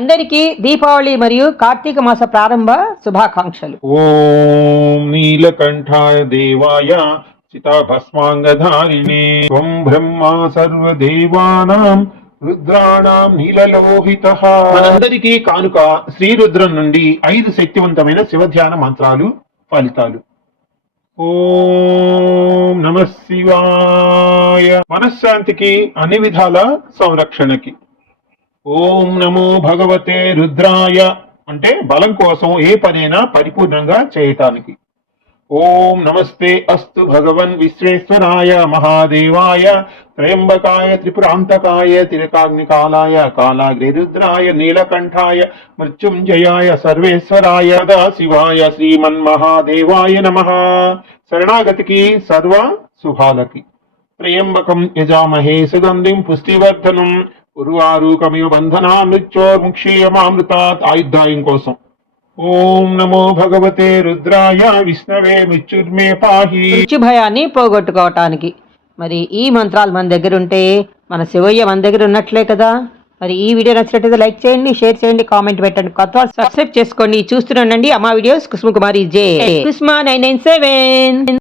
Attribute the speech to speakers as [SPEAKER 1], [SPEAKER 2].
[SPEAKER 1] అందరికీ దీపావళి మరియు కార్తీక మాస ప్రారంభ శుభాకాంక్షలు.
[SPEAKER 2] ఓం నీలకంఠాయ దేవాయ చితాభస్మాంగధారిణే త్వం బ్రహ్మా సర్వదేవానాం రుద్రాణం నీలలోహితః. మనందరికీ కానుక శ్రీరుద్రం నుండి 5 శక్తివంతమైన శివధ్యాన మంత్రాలు ఫలితాలు. ఓం నమః శివాయ. మనశ్శాంతికి, అన్ని విధాల సంరక్షణకి. ఓం నమో భగవతే రుద్రాయ అంటే బలం కోసం ఏ పనైనా పరిపూర్ణంగా చేయటానికి. ఓం నమస్తే అస్తు భగవన్ విశ్వేశ్వరాయ మహాదేవాయ త్రయంబకాయ త్రిపురాంతకాయ తిరకాగ్నికాలాయ కాలాగ్నిరుద్రాయ నీలకంఠాయ మృత్యుంజయాయ సర్వేశ్వరాయ శివాయ శ్రీమన్మహాదేవాయ నమః. శరణాగతికి, సర్వ శుభాలకి. త్రయంబకం యజామహే సుగంధిం పుష్టివర్ధనం ఉర్వారూకమివ బంధనా మృత్యోర్ముక్షీయమామృతాత్. ఆయుర్దాయం కోసం. ఓం నమో భగవతే రుద్రాయ విష్ణవే మృత్యుర్మే పాహి.
[SPEAKER 1] మృత్యు భయాన్ని పోగొట్టుకోవటానికి మరి ఈ మంత్రాలు మన దగ్గర ఉంటే మన శివయ్య మన దగ్గర ఉన్నట్లే కదా. మరి ఈ వీడియో నచ్చినట్లయితే లైక్ చేయండి, షేర్ చేయండి, కామెంట్ పెట్టండి, కొత్త వాళ్ళు సబ్స్క్రైబ్ చేసుకోండి. చూస్తూనే ఉండండి అమ్మా వీడియోస్. కుసుమ కుమారి జే కుస్మా 997.